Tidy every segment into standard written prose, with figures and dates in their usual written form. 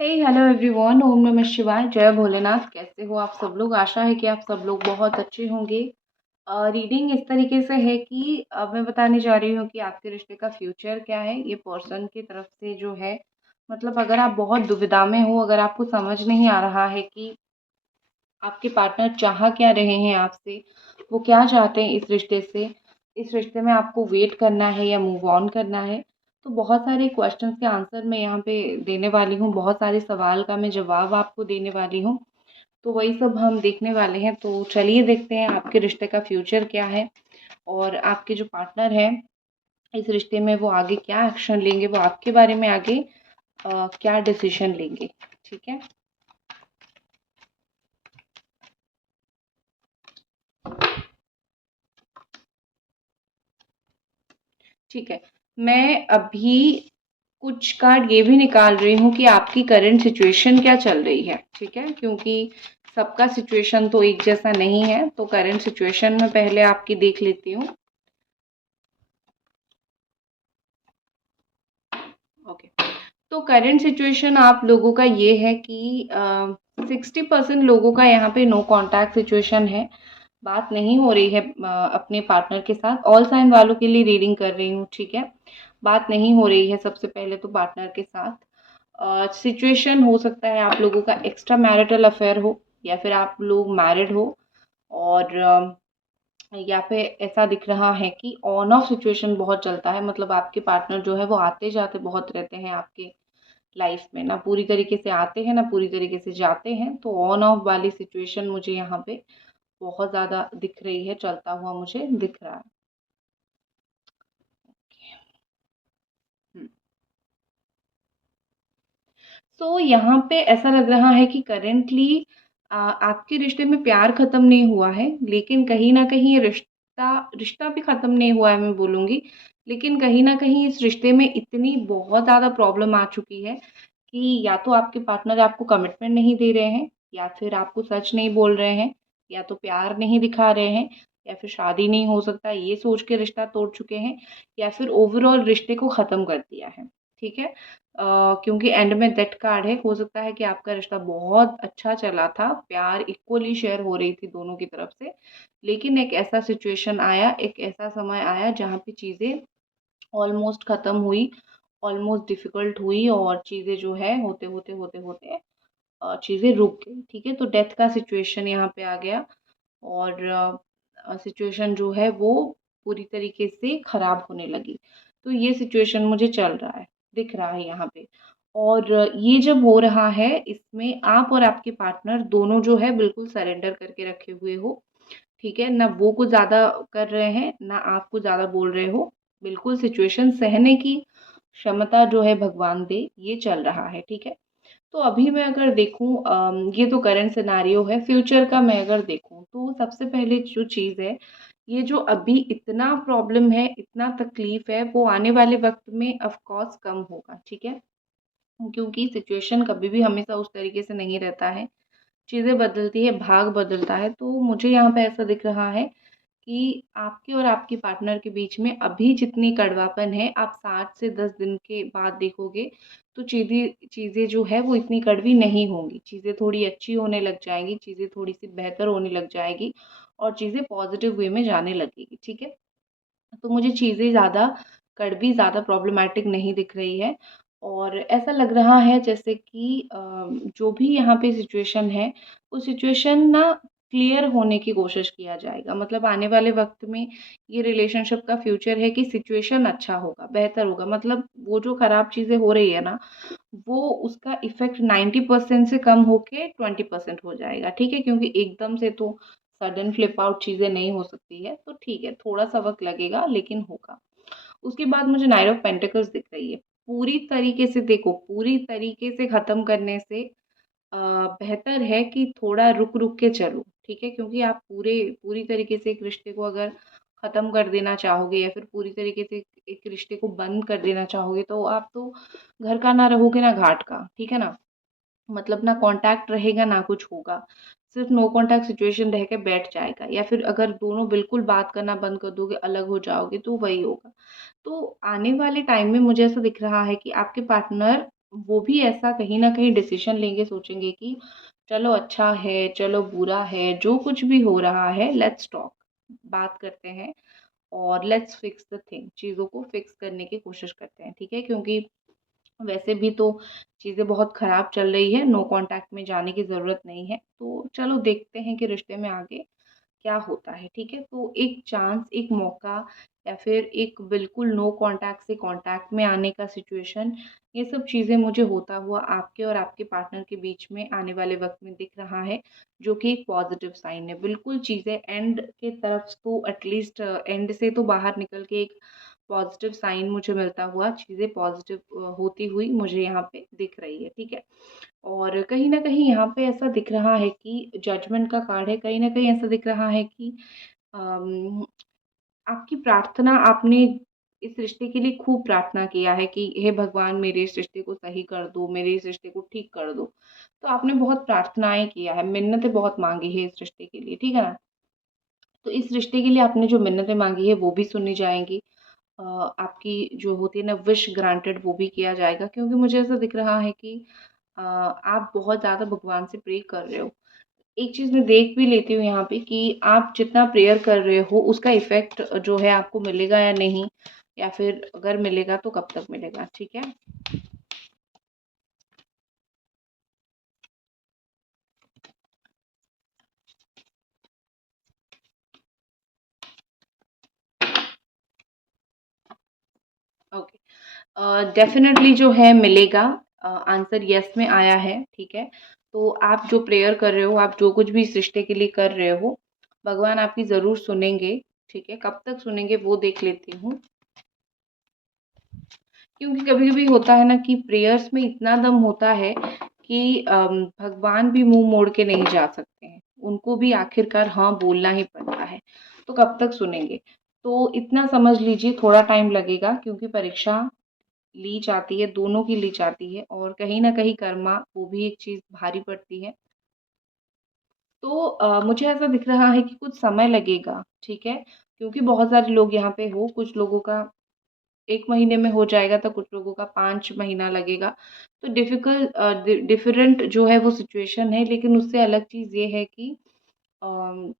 Hello everyone, ओम नमः शिवाय, जय भोलेनाथ। कैसे हो आप सब लोग? आशा है कि आप सब लोग बहुत अच्छे होंगे। रीडिंग इस तरीके से है कि अब मैं बताने जा रही हूँ कि आपके रिश्ते का फ्यूचर क्या है। ये पर्सन की तरफ से जो है, मतलब अगर आप बहुत दुविधा में हो, अगर आपको समझ नहीं आ रहा है कि आपके पार्टनर चाह क्या रहे हैं आपसे, वो क्या चाहते हैं इस रिश्ते से, इस रिश्ते में आपको वेट करना है या मूव ऑन करना है, तो बहुत सारे क्वेश्चंस के आंसर मैं यहाँ पे देने वाली हूँ। बहुत सारे सवाल का मैं जवाब आपको देने वाली हूँ। तो वही सब हम देखने वाले हैं। तो चलिए देखते हैं आपके रिश्ते का फ्यूचर क्या है और आपके जो पार्टनर है इस रिश्ते में वो आगे क्या एक्शन लेंगे, वो आपके बारे में आगे क्या डिसीजन लेंगे। ठीक है। ठीक है। मैं अभी कुछ कार्ड ये भी निकाल रही हूँ कि आपकी करंट सिचुएशन क्या चल रही है। ठीक है, क्योंकि सबका सिचुएशन तो एक जैसा नहीं है। तो करंट सिचुएशन में पहले आपकी देख लेती हूँ। ओके। तो करंट सिचुएशन आप लोगों का ये है कि 60% लोगों का यहाँ पे नो कांटेक्ट सिचुएशन है। बात नहीं हो रही है अपने पार्टनर के साथ। ऑल साइन वालों के लिए रीडिंग कर रही हूँ। ठीक है, बात नहीं हो रही है सबसे पहले तो पार्टनर के साथ। सिचुएशन हो सकता है आप लोगों का एक्स्ट्रा मैरिटल अफेयर हो, या फिर आप लोग मैरिड हो, और या फिर ऐसा दिख रहा है कि ऑन ऑफ सिचुएशन बहुत चलता है। मतलब आपके पार्टनर जो है वो आते जाते बहुत रहते हैं आपके लाइफ में, ना पूरी तरीके से आते हैं ना पूरी तरीके से जाते हैं। तो ऑन ऑफ वाली सिचुएशन मुझे यहाँ पे बहुत ज़्यादा दिख रही है, चलता हुआ मुझे दिख रहा है। हम्म। तो यहाँ पे ऐसा लग रहा है कि करेंटली आपके रिश्ते में प्यार खत्म नहीं हुआ है, लेकिन कहीं ना कहीं ये रिश्ता रिश्ता भी खत्म नहीं हुआ है मैं बोलूँगी। लेकिन कहीं ना कहीं इस रिश्ते में इतनी बहुत ज़्यादा प्रॉब्लम आ चुकी है कि या तो आपके पार्टनर आपको कमिटमेंट नहीं दे रहे हैं, या फिर आपको सच नहीं बोल रहे हैं, या तो प्यार नहीं दिखा रहे हैं, या फिर शादी नहीं हो सकता ये सोच के रिश्ता तोड़ चुके हैं, या फिर ओवरऑल रिश्ते को ख़त्म कर दिया है। ठीक है। क्योंकि एंड में डेथ कार्ड है। हो सकता है कि आपका रिश्ता बहुत अच्छा चला था, प्यार इक्वली शेयर हो रही थी दोनों की तरफ से, लेकिन एक ऐसा सिचुएशन आया, एक ऐसा समय आया जहाँ पे चीज़ें ऑलमोस्ट ख़त्म हुई, ऑलमोस्ट डिफ़िकल्ट हुई, और चीज़ें जो है होते होते होते होते चीज़ें रुक गई। ठीक है, तो डेथ का सिचुएशन यहाँ पे आ गया, और सिचुएशन जो है वो पूरी तरीके से ख़राब होने लगी। तो ये सिचुएशन मुझे चल रहा है, दिख रहा है यहाँ पे। और ये जब हो रहा है, इसमें आप और आपके पार्टनर दोनों जो है बिल्कुल सरेंडर करके रखे हुए हो। ठीक है, ना वो कुछ ज़्यादा कर रहे हैं, ना आप कुछ ज़्यादा बोल रहे हो। बिल्कुल सिचुएशन सहने की क्षमता जो है भगवान दे, ये चल रहा है। ठीक है। तो अभी मैं अगर देखूँ, ये तो करंट सिनेरियो है। फ्यूचर का मैं अगर देखूँ तो सबसे पहले जो चीज़ है, ये जो अभी इतना प्रॉब्लम है, इतना तकलीफ़ है, वो आने वाले वक़्त में ऑफ़ कोर्स कम होगा। ठीक है? क्योंकि सिचुएशन कभी भी हमेशा उस तरीके से नहीं रहता है। चीज़ें बदलती है, भाग बदलता है। तो मुझे यहाँ पे ऐसा दिख रहा है कि आपके और आपके पार्टनर के बीच में अभी जितनी कड़वापन है, आप 7 से 10 दिन के बाद देखोगे तो चीज़ें चीज़ें जो है वो इतनी कड़वी नहीं होंगी। चीज़ें थोड़ी अच्छी होने लग जाएँगी, चीज़ें थोड़ी-सी बेहतर होने लग जाएगी, और चीज़ें पॉज़िटिव वे में जाने लगेगी। ठीक है? तो मुझे चीज़ें ज़्यादा कड़वी, ज़्यादा प्रॉब्लमैटिक नहीं दिख रही है, और ऐसा लग रहा है जैसे कि जो भी यहाँ पे सिचुएशन है, वो सिचुएशन ना क्लियर होने की कोशिश किया जाएगा। मतलब आने वाले वक़्त में ये रिलेशनशिप का फ्यूचर है कि सिचुएशन अच्छा होगा, बेहतर होगा। मतलब वो जो खराब चीज़ें हो रही है ना, वो उसका इफ़ेक्ट 90% से कम होके 20% हो जाएगा। ठीक है? क्योंकि एकदम से तो सडन फ्लिप आउट चीज़ें नहीं हो सकती है। तो ठीक है, थोड़ा-सा वक़्त लगेगा लेकिन होगा। उसके बाद मुझे नाइट ऑफ पेंटिकल्स दिख रही है। पूरी तरीके से देखो, पूरी तरीके से ख़त्म करने से बेहतर है कि थोड़ा रुक-रुक के चलो। ठीक है? क्योंकि आप पूरी तरीके से एक रिश्ते को अगर ख़त्म कर देना चाहोगे, या फिर पूरी तरीके से एक रिश्ते को बंद कर देना चाहोगे, तो आप तो घर का ना रहोगे ना घाट का। ठीक है ना? मतलब ना कॉन्टैक्ट रहेगा ना कुछ होगा। सिर्फ़ नो कॉन्टैक्ट सिचुएशन रह के बैठ जाएगा, या फिर अगर दोनों बिल्कुल बात करना बंद कर दोगे, अलग हो जाओगे, तो वही होगा। तो आने वाले टाइम में मुझे ऐसा दिख रहा है कि आपके पार्टनर वो भी ऐसा कहीं न कहीं डिसीज़न लेंगे, सोचेंगे कि चलो अच्छा है, चलो बुरा है, जो कुछ भी हो रहा है लेट्स टॉक, बात करते हैं और लेट्स फिक्स द थिंग, चीज़ों को फिक्स करने की कोशिश करते हैं, ठीक है? क्योंकि वैसे भी तो चीज़ें बहुत ख़राब चल रही है, नो कॉन्टैक्ट में जाने की ज़रूरत नहीं है। तो चलो देखते हैं कि रिश्ते में आगे क्या होता है, ठीक है? तो एक चांस, एक मौका या फिर एक बिल्कुल नो कॉन्टैक्ट से कॉन्टैक्ट में आने का सिचुएशन, ये सब चीज़ें मुझे होता हुआ आपके और आपके पार्टनर के बीच में आने वाले वक़्त में दिख रहा है, जो कि एक पॉज़िटिव साइन है। बिल्कुल चीज़ें एंड के तरफ तो एटलीस्ट एंड से तो बाहर निकल के एक पॉज़िटिव साइन मुझे मिलता हुआ, चीज़ें पॉज़िटिव होती हुई मुझे यहाँ पे दिख रही है, ठीक है? और कहीं न कहीं यहाँ पे ऐसा दिख रहा है कि जजमेंट का कार्ड है, कहीं न कहीं ऐसा दिख रहा है कि अम, आपकी प्रार्थना, आपने इस रिश्ते के लिए खूब प्रार्थना किया है कि हे भगवान मेरे इस रिश्ते को सही कर दो, मेरे इस रिश्ते को ठीक कर दो। तो आपने बहुत प्रार्थनाएँ किया है, मिन्नतें बहुत माँगी है इस रिश्ते के लिए, ठीक है ना? तो इस रिश्ते के लिए आपने जो मिन्नतें माँगी है वो भी सुनी जाएँगी। आपकी जो होती है ना विश ग्रांटेड, वो भी किया जाएगा, क्योंकि मुझे ऐसा दिख रहा है कि आप बहुत ज़्यादा भगवान से प्रे कर रहे हो। एक चीज़ मैं देख भी लेती हूँ यहाँ पे कि आप जितना प्रेयर कर रहे हो उसका इफ़ेक्ट जो है आपको मिलेगा या नहीं, या फिर अगर मिलेगा तो कब तक मिलेगा, ठीक है? ओके। डेफ़िनेटली जो है मिलेगा, आंसर येस में आया है, ठीक है? तो आप जो प्रेयर कर रहे हो, आप जो कुछ भी इस रिश्ते के लिए कर रहे हो, भगवान आपकी ज़रूर सुनेंगे, ठीक है? कब तक सुनेंगे वो देख लेती हूँ। क्योंकि कभी-कभी होता है ना कि प्रेयर्स में इतना दम होता है कि भगवान भी मुँह मोड़ के नहीं जा सकते हैं। उनको भी आखिरकार हाँ बोलना ही पड़ता है। तो कब तक सुनेंगे? तो इतना समझ लीजिए, थोड़ा टाइम लगेगा, क्योंकि परीक्षा ली जाती है, दोनों की ली जाती है और कहीं न कहीं कर्मा, वो भी एक चीज़ भारी पड़ती है। तो मुझे ऐसा दिख रहा है कि कुछ समय लगेगा, ठीक है? क्योंकि बहुत सारे लोग यहाँ पे हो, कुछ लोगों का 1 महीने में हो जाएगा तो कुछ लोगों का 5 महीना लगेगा। तो डिफरेंट जो है वो सिचुएशन है, लेकिन उससे अलग चीज़ ये है कि अम,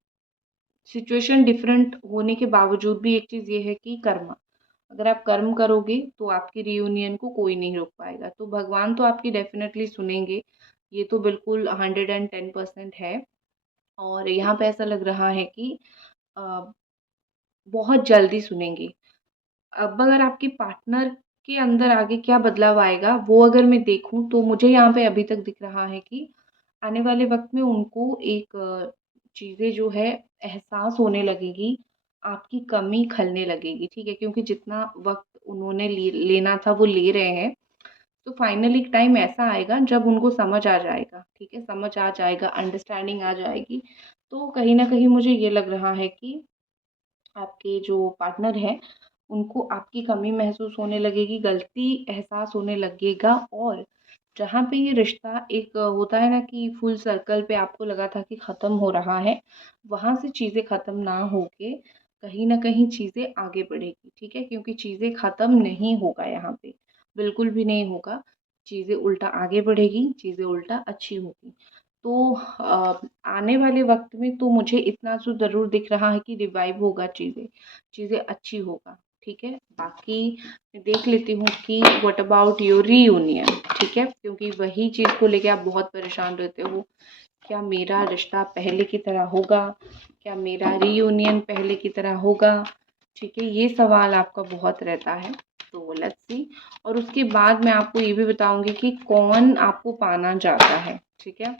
सिचुएशन डिफरेंट होने के बावजूद भी एक चीज़ ये है कि कर्मा, अगर आप कर्म करोगे तो आपकी रियूनियन को कोई नहीं रोक पाएगा। तो भगवान तो आपकी डेफ़िनेटली सुनेंगे, ये तो बिल्कुल 110% है। और यहाँ पे ऐसा लग रहा है कि अ, बहुत जल्दी सुनेंगे। अब अगर आपके पार्टनर के अंदर आगे क्या बदलाव आएगा, वो अगर मैं देखूँ तो मुझे यहाँ पे अभी तक दिख रहा है कि आने वाले वक़्त में उनको एक चीज़ें जो है एहसास होने लगेगी, आपकी कमी खलने लगेगी, ठीक है? क्योंकि जितना वक़्त उन्होंने लेना था वो ले रहे हैं, तो फाइनली एक टाइम ऐसा आएगा जब उनको समझ आ जाएगा, ठीक है? समझ आ जाएगा, अंडरस्टैंडिंग आ जाएगी। तो कहीं न कहीं मुझे ये लग रहा है कि आपके जो पार्टनर हैं, उनको आपकी कमी महसूस होने लगेगी, गलती एहसास होने लगेगा, और जहाँ पे ये रिश्ता एक होता है ना कि फुल सर्कल पे आपको लगा था कि ख़त्म हो रहा है, वहाँ से चीज़ें ख़त्म ना होके कहीं न कहीं चीज़ें आगे बढ़ेगी, ठीक है? क्योंकि चीज़ें ख़त्म नहीं होगा यहाँ पे, बिल्कुल भी नहीं होगा। चीज़ें उल्टा आगे बढ़ेगी, चीज़ें उल्टा अच्छी होगी। तो आने वाले वक़्त में तो मुझे इतना तो ज़रूर दिख रहा है कि रिवाइव होगा चीज़ें, चीज़ें अच्छी होगा, ठीक है? बाकी मैं देख लेती हूँ कि व्हाट अबाउट योर रियूनियन, ठीक है? क्योंकि वही चीज़ को लेके आप बहुत परेशान रहते हो। क्या मेरा रिश्ता पहले की तरह होगा? क्या मेरा रियूनियन पहले की तरह होगा? ठीक है? ये सवाल आपका बहुत रहता है। तो लेट्स सी, और उसके बाद मैं आपको ये भी बताऊँगी कि कौन आपको पाना चाहता है, ठीक है?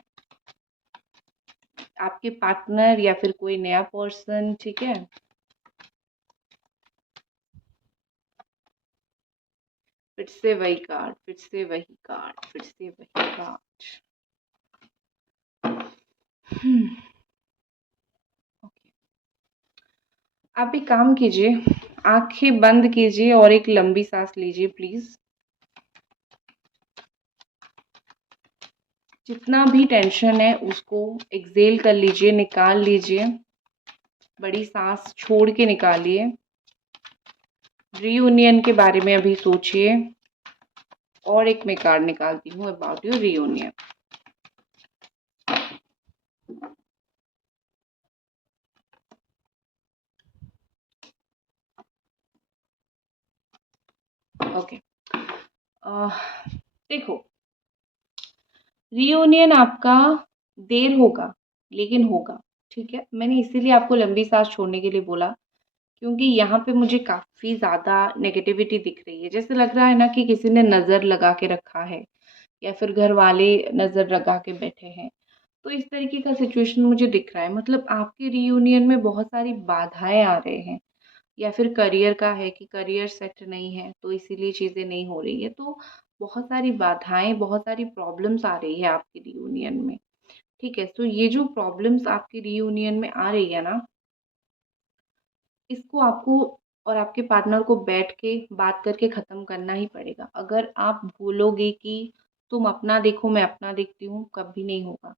आपके पार्टनर या फिर कोई नया पर्सन, ठीक है? फिर से वही कार्ड, फिर से वही कार्ड, फिर से वही कार्ड। हम्म, ओके। आप एक काम कीजिए, आंखें बंद कीजिए और एक लंबी सांस लीजिए प्लीज। जितना भी टेंशन है उसको एक्सेल कर लीजिए, निकाल लीजिए, बड़ी सांस छोड़ के निकालिए। रियूनियन के बारे में अभी सोचिए और एक मैं कार्ड निकालती हूँ अबाउट योर रियूनियन। ओके, देखो, रियूनियन आपका देर होगा लेकिन होगा, ठीक है। मैंने इसीलिए आपको लंबी सांस छोड़ने के लिए बोला, क्योंकि यहाँ पे मुझे काफ़ी ज़्यादा नेगेटिविटी दिख रही है। जैसे लग रहा है ना कि किसी ने नज़र लगा के रखा है या फिर घर वाले नज़र लगा के बैठे हैं। तो इस तरीके का सिचुएशन मुझे दिख रहा है। मतलब आपके रियूनियन में बहुत सारी बाधाएं आ रहे हैं, या फिर करियर का है कि करियर सेट नहीं है तो इसीलिए चीज़ें नहीं हो रही है। तो बहुत सारी बाधाएं, बहुत सारी प्रॉब्लम्स आ रही है आपके रियूनियन में, ठीक है। तो ये जो प्रॉब्लम्स आपके रियूनियन में आ रही है ना, इसको आपको और आपके पार्टनर को बैठ के बात करके ख़त्म करना ही पड़ेगा। अगर आप बोलोगे कि तुम अपना देखो मैं अपना देखती हूँ, कभी नहीं होगा।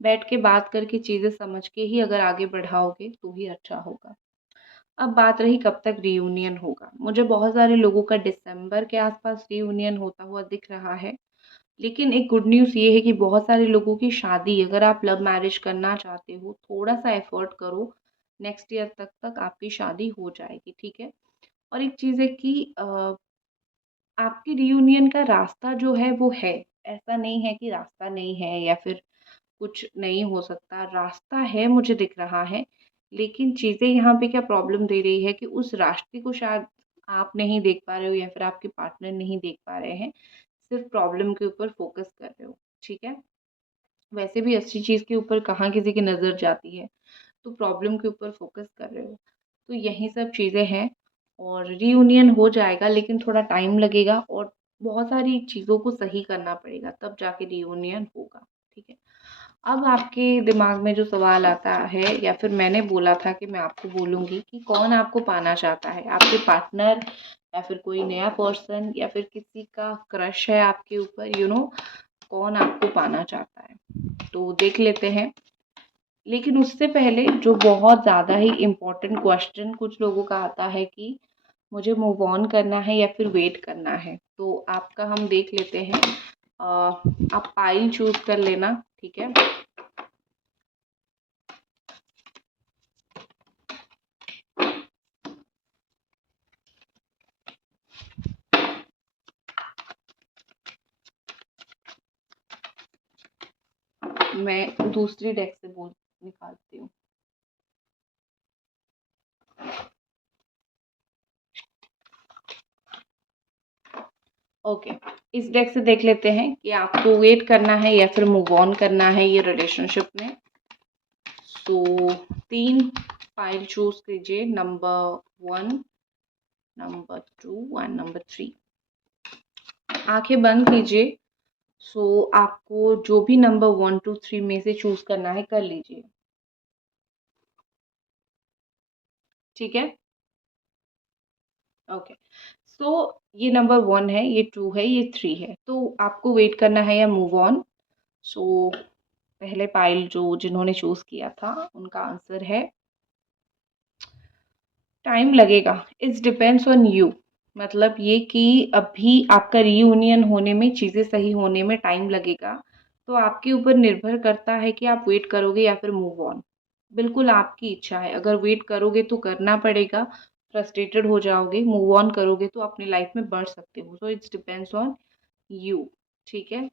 बैठ के बात करके चीज़ें समझ के ही अगर आगे बढ़ाओगे तो ही अच्छा होगा। अब बात रही कब तक रियूनियन होगा। मुझे बहुत सारे लोगों का दिसंबर के आसपास रियूनियन होता हुआ दिख रहा है। लेकिन एक गुड न्यूज़ ये है कि बहुत सारे लोगों की शादी, अगर आप लव मैरिज करना चाहते हो, थोड़ा सा एफर्ट करो, नेक्स्ट ईयर तक तक आपकी शादी हो जाएगी, ठीक है। और एक चीज़ है कि आपकी रियूनियन का रास्ता जो है वो है, ऐसा नहीं है कि रास्ता नहीं है या फिर कुछ नहीं हो सकता, रास्ता है मुझे दिख रहा है। लेकिन चीज़ें यहाँ पे क्या प्रॉब्लम दे रही है कि उस रास्ते को शायद आप नहीं देख पा रहे हो या फिर आपके पार्टनर नहीं देख पा रहे हैं, सिर्फ प्रॉब्लम के ऊपर फोकस कर रहे हो, ठीक है। वैसे भी अच्छी चीज़ के ऊपर कहाँ किसी की नज़र जाती है, तो प्रॉब्लम के ऊपर फोकस कर रहे हो। तो यही सब चीज़ें हैं और रियूनियन हो जाएगा, लेकिन थोड़ा टाइम लगेगा और बहुत सारी चीज़ों को सही करना पड़ेगा, तब जाके रियूनियन होगा, ठीक है। अब आपके दिमाग में जो सवाल आता है, या फिर मैंने बोला था कि मैं आपको बोलूँगी कि कौन आपको पाना चाहता है, आपके पार्टनर या फिर कोई नया पर्सन या फिर किसी का क्रश है आपके ऊपर, कौन आपको पाना चाहता है, तो देख लेते हैं। लेकिन उससे पहले जो बहुत ज़्यादा ही इम्पोर्टेंट क्वेश्चन कुछ लोगों का आता है कि मुझे मूव ऑन करना है या फिर वेट करना है, तो आपका हम देख लेते हैं। आप पाइल चूज कर लेना, ठीक है। मैं दूसरी डेक से बोल निकालती हूँ। ओके, इस डेक से देख लेते हैं कि आपको वेट करना है या फिर मूव ऑन करना है ये रिलेशनशिप में। तो 3 फाइल चूज कीजिए, नंबर 1, नंबर 2 एंड नंबर 3। आंखें बंद कीजिए। आपको जो भी नंबर 1, 2, 3 में से चूज करना है कर लीजिए, ठीक है। ओके, ये नंबर 1 है, ये 2 है, ये 3 है, तो आपको वेट करना है या मूव ऑन। पहले पाइल जो जिन्होंने चूज किया था उनका आंसर है टाइम लगेगा, इट्स डिपेंड्स ऑन यू। मतलब ये कि अभी आपका रीयूनियन होने में, चीज़ें सही होने में टाइम लगेगा। तो आपके ऊपर निर्भर करता है कि आप वेट करोगे या फिर मूव ऑन। बिल्कुल आपकी इच्छा है, अगर वेट करोगे तो करना पड़ेगा, फ्रस्ट्रेटेड हो जाओगे। मूव ऑन करोगे तो अपनी लाइफ में बढ़ सकते हो। So it's depends on you, ठीक है।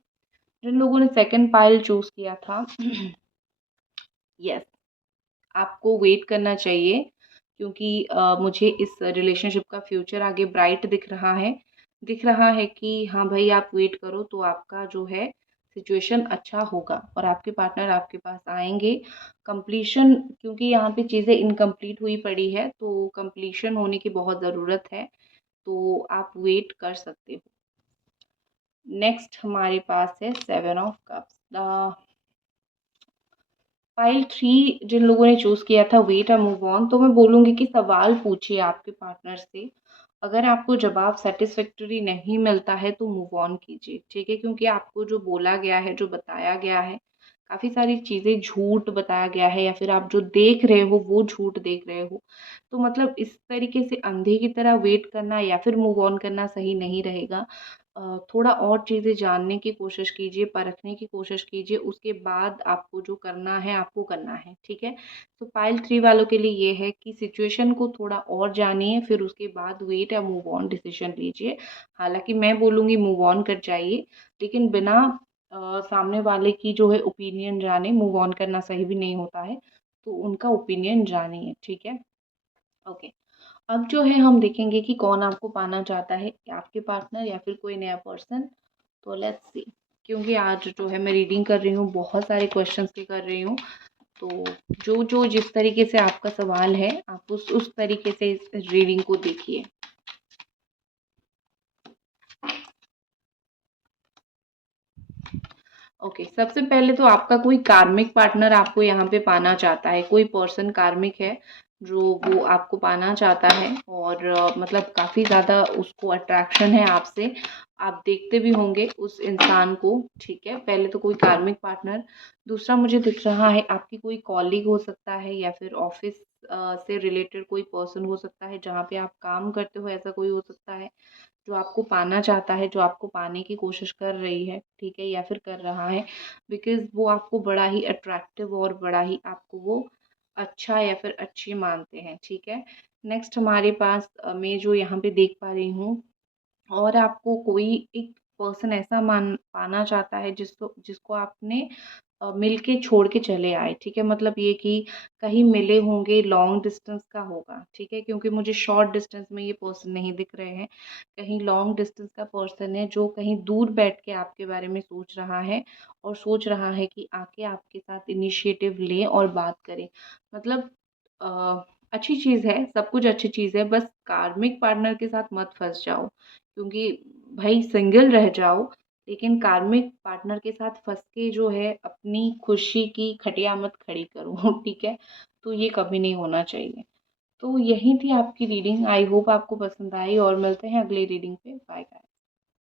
जिन लोगों ने सेकंड पाइल चूज किया था यस, आपको वेट करना चाहिए, क्योंकि मुझे इस रिलेशनशिप का फ्यूचर आगे ब्राइट दिख रहा है। दिख रहा है कि हाँ भाई, आप वेट करो तो आपका जो है सिचुएशन अच्छा होगा और आपके पार्टनर आपके पास आएंगे। कंप्लीशन, क्योंकि यहाँ पे चीज़ें इनकम्प्लीट हुई पड़ी है तो कंप्लीशन होने की बहुत ज़रूरत है, तो आप वेट कर सकते हो। नेक्स्ट हमारे पास है 7 ऑफ कप्स। फाइल 3 जिन लोगों ने चूज़ किया था वेट और मूव ऑन, तो मैं बोलूँगी कि सवाल पूछिए आपके पार्टनर से। अगर आपको जवाब सेटिस्फैक्टरी नहीं मिलता है तो मूव ऑन कीजिए, ठीक है। क्योंकि आपको जो बोला गया है, जो बताया गया है, काफ़ी सारी चीज़ें झूठ बताया गया है, या फिर आप जो देख रहे हो वो झूठ देख रहे हो। तो मतलब इस तरीके से अंधे की तरह वेट करना या फिर मूव ऑन करना सही नहीं रहेगा। थोड़ा और चीज़ें जानने की कोशिश कीजिए, परखने की कोशिश कीजिए, उसके बाद आपको जो करना है, आपको करना है, ठीक है? तो पाइल 3 वालों के लिए ये है कि सिचुएशन को थोड़ा और जानिए, फिर उसके बाद वेट या मूव ऑन डिसीज़न लीजिए। हालाँकि मैं बोलूँगी मूव ऑन कर जाइए, लेकिन बिना सामने वाले की जो है ओपिनियन जाने मूव ऑन करना सही भी नहीं होता है, तो उनका ओपिनियन जानिए, ठीक है? ओके। अब जो है हम देखेंगे कि कौन आपको पाना चाहता है, या आपके पार्टनर या फिर कोई नया पर्सन। तो लेट्स सी, क्योंकि आज जो है मैं रीडिंग कर रही हूँ, बहुत सारे क्वेश्चंस की कर रही हूँ, तो जो जो जिस तरीके से आपका सवाल है आप उस तरीके से इस रीडिंग को देखिए। ओके, सबसे पहले तो आपका कोई कार्मिक पार्टनर आपको यहाँ पे पाना चाहता है, कोई पर्सन कार्मिक है जो वो आपको पाना चाहता है, और मतलब काफ़ी ज़्यादा उसको अट्रैक्शन है आपसे, आप देखते भी होंगे उस इंसान को, ठीक है? पहले तो कोई कार्मिक पार्टनर। दूसरा मुझे दिख रहा है आपकी कोई कॉलीग हो सकता है, या फिर ऑफिस से रिलेटेड कोई पर्सन हो सकता है, जहाँ पे आप काम करते हो ऐसा कोई हो सकता है, जो आपको पाना चाहता है, जो आपको पाने की कोशिश कर रही है, ठीक है, या फिर कर रहा है, बिकॉज़ वो आपको बड़ा ही अट्रैक्टिव और बड़ा ही आपको वो अच्छा या फिर अच्छी मानते हैं, ठीक है। नेक्स्ट हमारे पास मैं जो यहाँ पे देख पा रही हूँ, और आपको कोई एक पर्सन ऐसा पाना चाहता है जिसको जिसको आपने मिल के छोड़ के चले आए, ठीक है? मतलब ये कि कहीं मिले होंगे, लॉन्ग डिस्टेंस का होगा, ठीक है? क्योंकि मुझे शॉर्ट डिस्टेंस में ये पर्सन नहीं दिख रहे हैं, कहीं लॉन्ग डिस्टेंस का पर्सन है जो कहीं दूर बैठ के आपके बारे में सोच रहा है, और सोच रहा है कि आके आपके साथ इनिशिएटिव ले और बात करे। मतलब अच्छी चीज़ है, सब कुछ अच्छी चीज़ है, बस कार्मिक पार्टनर के साथ मत फँस जाओ, क्योंकि भई सिंगल रह जाओ, लेकिन कार्मिक पार्टनर के साथ फँस के जो है अपनी खुशी की खटिया मत खड़ी करो ठीक है? तो ये कभी नहीं होना चाहिए। तो यही थी आपकी रीडिंग, आई होप आपको पसंद आई, और मिलते हैं अगली रीडिंग पे। Bye bye.